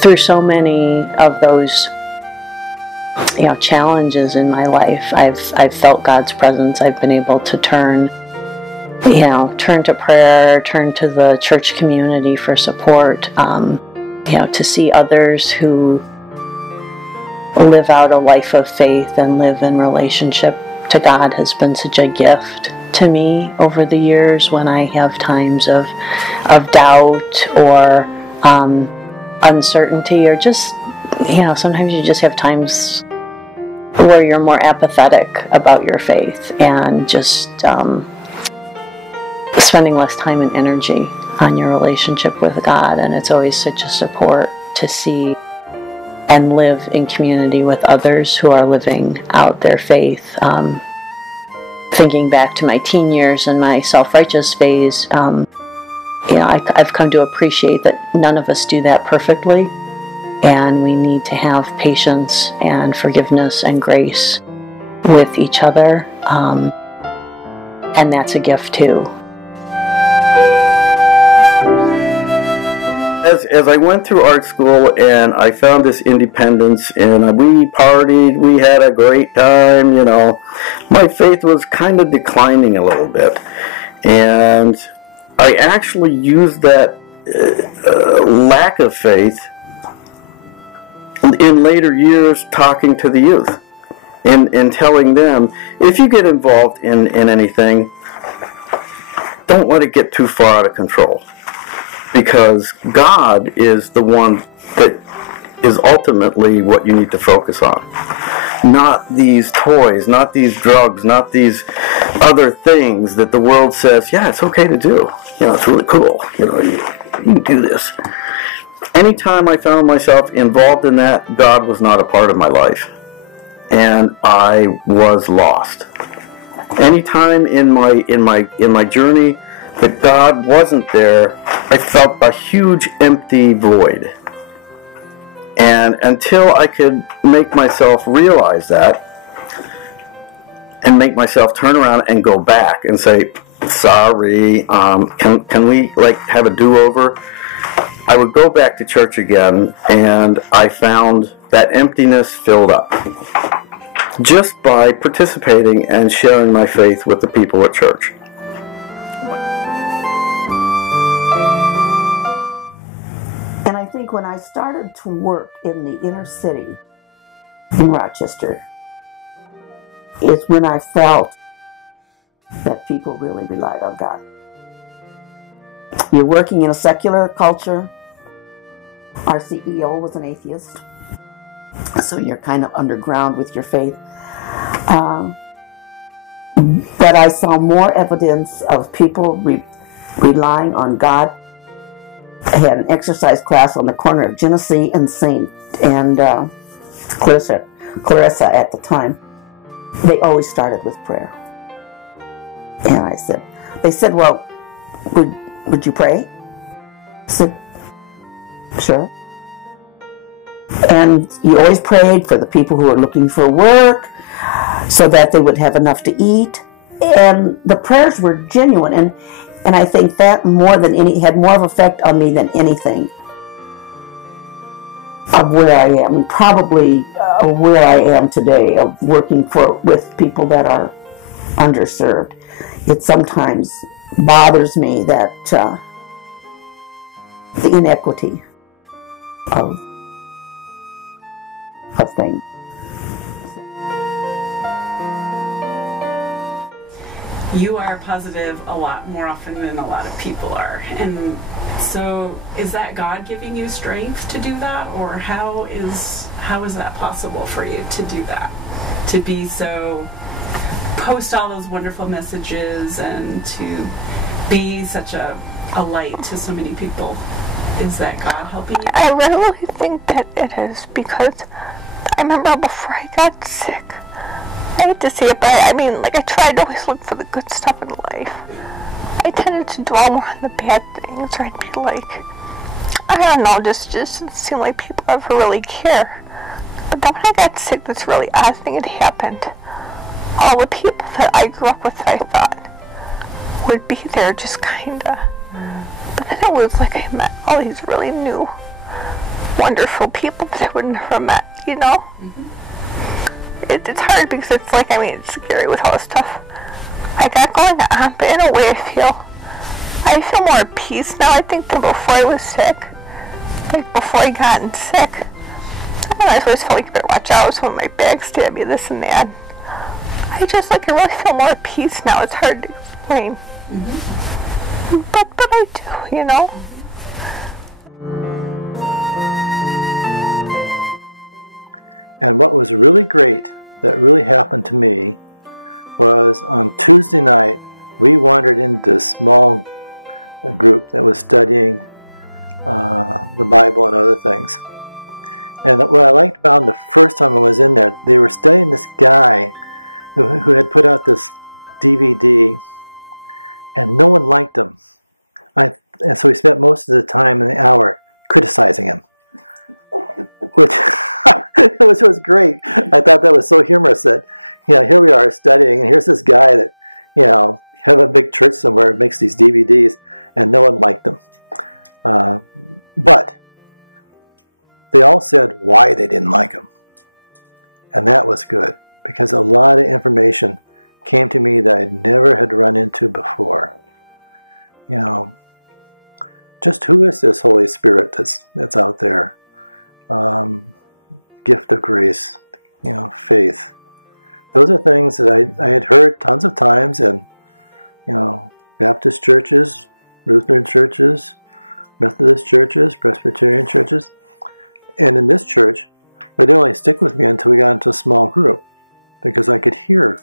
through so many of those challenges in my life, I've felt God's presence. I've been able to turn to prayer, turn to the church community for support, to see others who live out a life of faith and live in relationship to God has been such a gift to me over the years when I have times of doubt or uncertainty, or just, sometimes you just have times where you're more apathetic about your faith and just spending less time and energy on your relationship with God. And it's always such a support to see and live in community with others who are living out their faith. Thinking back to my teen years and my self-righteous phase, I've come to appreciate that none of us do that perfectly, and we need to have patience and forgiveness and grace with each other, and that's a gift too. As I went through art school and I found this independence, and we partied, we had a great time, my faith was kind of declining a little bit. And I actually used that lack of faith in later years talking to the youth and telling them, if you get involved in anything, don't let it get too far out of control. Because God is the one that is ultimately what you need to focus on. Not these toys, not these drugs, not these other things that the world says, yeah, it's okay to do. It's really cool. You can do this. Anytime I found myself involved in that, God was not a part of my life. And I was lost. Anytime in my journey that God wasn't there, I felt a huge empty void. And until I could make myself realize that, and make myself turn around and go back and say, sorry, can we have a do-over? I would go back to church again, and I found that emptiness filled up. Just by participating and sharing my faith with the people at church. And I think when I started to work in the inner city in Rochester, is when I felt that people really relied on God. You're working in a secular culture. Our CEO was an atheist, so you're kind of underground with your faith. But I saw more evidence of people relying on God. I had an exercise class on the corner of Genesee and Clarissa at the time. They always started with prayer. And they said, well, would you pray? I said, sure. And you always prayed for the people who were looking for work so that they would have enough to eat. And the prayers were genuine. And I think that had more of effect on me than anything of where I am, and probably where I am today, of working with people that are underserved. It sometimes bothers me that the inequity of things. You are positive a lot more often than a lot of people are. And so is that God giving you strength to do that? Or how is that possible for you to do that? To be so, post all those wonderful messages and to be such a light to so many people. Is that God helping you? I really think that it is, because I remember before I got sick, I hate to say it, but I tried to always look for the good stuff in life. I tended to dwell more on the bad things, or I'd be like, I don't know, just didn't seem like people ever really care. But then when I got sick, this really odd thing had happened. All the people that I grew up with that I thought would be there just kinda. But then it was like I met all these really new wonderful people that I would never met, you know? It's hard because it's like, I mean, it's scary with all the stuff I got going on, but in a way I feel more at peace now, I think, than before I was sick. Like, before I got sick, I always felt like you better watch out, someone might backstab you, this and that. I really feel more at peace now. It's hard to explain. But I do, you know? And what was really great that really happened to me was on Tuesday night, we wandered into this small group that was studying the Bible and other things. And what I liked about them the first time I was in there, they were studying this guy who had put out this DVD, and no one liked him. And so we spent most of the time in the hour criticizing him, which was great. I thought that was so humorous that, here we are studying, and here's this guy that, have a big church somewhere, makes these DVDs, and no one liked them. But they all said why they didn't like him. And that was good, because a lot of information came to me that I never had run into before. Just who is this Holy Spirit that's out there? Gift of grace, faith. Those are things that I had heard tons of times in, Baptist churches, Lutheran churches, Methodist churches, Presbyterian churches. And in this church, they didn't really stick with me until we got into a small group, because I could hear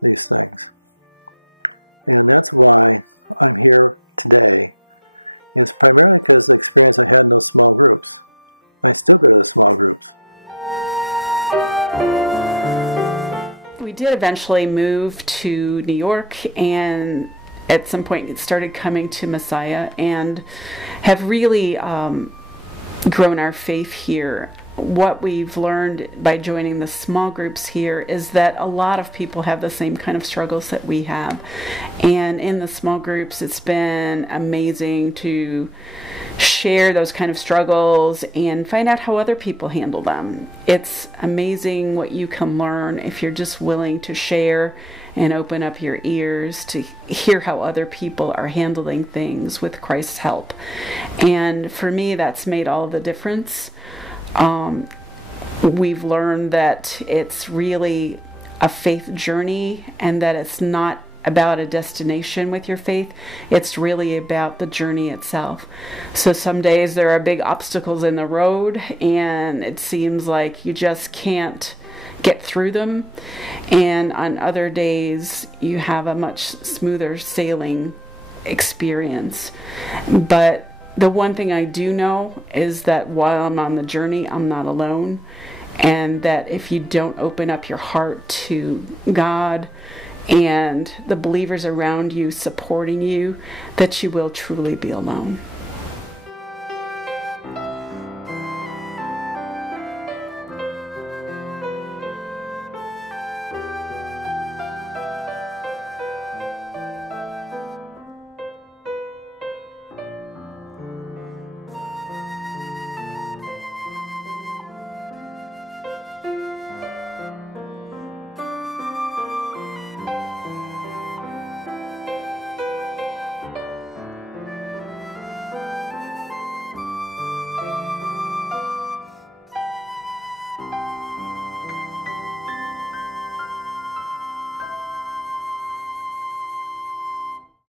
these things. And that's why I'm here today. It's primarily because of the experience I had in those small groups. I still go to the small groups. We did eventually move to New York, and at some point started coming to Messiah, and have really grown our faith here. What we've learned by joining the small groups here is that a lot of people have the same kind of struggles that we have. And in the small groups, it's been amazing to share those kind of struggles and find out how other people handle them. It's amazing what you can learn if you're just willing to share and open up your ears to hear how other people are handling things with Christ's help. And for me, that's made all the difference. We've learned that it's really a faith journey, and that it's not about a destination with your faith. It's really about the journey itself. So some days there are big obstacles in the road, and it seems like you just can't get through them. And on other days, you have a much smoother sailing experience. But the one thing I do know is that while I'm on the journey, I'm not alone. And that if you don't open up your heart to God and the believers around you supporting you, that you will truly be alone.